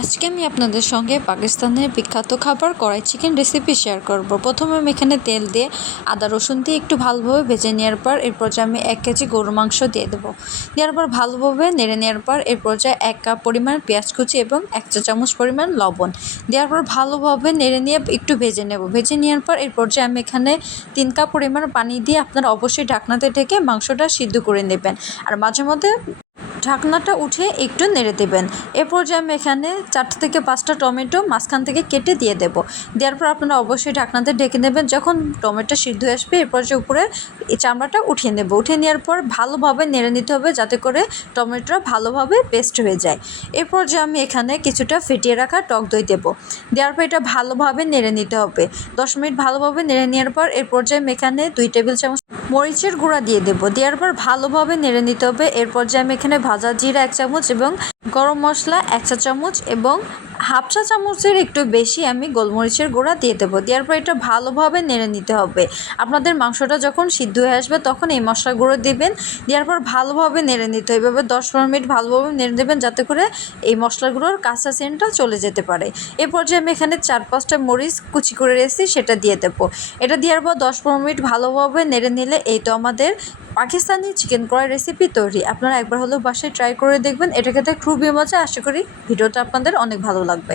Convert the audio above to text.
আজকে আমি আপনাদের সঙ্গে পাকিস্তানের বিখ্যাত খাবার কড়াই চিকেন রেসিপি শেয়ার করব। প্রথমে আমি এখানে তেল দিয়ে আদা রসুন দিয়ে একটু ভালোভাবে ভেজে নেওয়ার পর এরপর যে আমি 1 কেজি গরুর মাংস দিয়ে দেবো। দেওয়ার পর ভালোভাবে নেড়ে নেওয়ার পর এরপর যে 1 কাপ পরিমাণ পেঁয়াজ কুচি এবং 1 চা চামচ পরিমাণ লবণ দেওয়ার পর ভালোভাবে নেড়ে নিয়ে একটু ভেজে নেব। ভেজে নেওয়ার পর এরপর যে আমি এখানে 3 কাপ পরিমাণ পানি দিয়ে আপনারা অবশ্যই ঢাকনাতে ঢেকে মাংসটা সিদ্ধ করে নেবেন। আর মাঝে মধ্যে ঢাকনাটা উঠে একটু নেড়ে দেবেন। এরপর যে আমি এখানে 4 থেকে 5টা টমেটো মাঝখান থেকে কেটে দিয়ে দেব। দেওয়ার পর আপনারা অবশ্যই ঢাকনাতে ঢেকে নেবেন। যখন টমেটো সিদ্ধ হয়ে আসবে এরপর যে উপরে এই চামড়াটা উঠিয়ে নেব। উঠিয়ে নেওয়ার পর ভালোভাবে নেড়ে নিতে হবে যাতে করে টমেটোটা ভালোভাবে পেস্ট হয়ে যায়। এরপর যে আমি এখানে কিছুটা ফেটিয়ে রাখা টক দই দেব। দেওয়ার পর এটা ভালোভাবে নেড়ে নিতে হবে। 10 মিনিট ভালোভাবে নেড়ে নেওয়ার পর এরপর যে আমি এখানে 2 টেবিল চামচ মরিচের গুঁড়া দিয়ে দেব। দেওয়ার পর ভালোভাবে নেড়ে নিতে হবে। এরপর যে আমি এখানে ভাজা জিরা 1 চামচ এবং গরম মশলা 1 চা চামচ এবং হাফ চা চামচের একটু বেশি আমি গোলমরিচের গুঁড়া দিয়ে দেবো। দেওয়ার পর এটা ভালোভাবে নেড়ে নিতে হবে। আপনাদের মাংসটা যখন সিদ্ধ হয়ে আসবে তখন এই মশলাগুলো দেবেন। দেওয়ার পর ভালোভাবে নেড়ে নিতে হবে। এভাবে 10-15 মিনিট ভালোভাবে নেড়ে দেবেন যাতে করে এই মশলাগুলোর কাঁচা সেন্টটা চলে যেতে পারে। এরপর যে আমি এখানে 4-5টা মরিচ কুচি করে রেখেছি সেটা দিয়ে দেবো। এটা দেওয়ার পর 10-15 মিনিট ভালোভাবে নেড়ে নিলে এই তো আমাদের পাকিস্তানি চিকেন কড়াই রেসিপি তৈরি। আপনারা একবার হলেও বাসায় ট্রাই করে দেখবেন। এটা খেতে খুবই মজা। আশা করি ভিডিওটা আপনাদের অনেক ভালো লাগবে।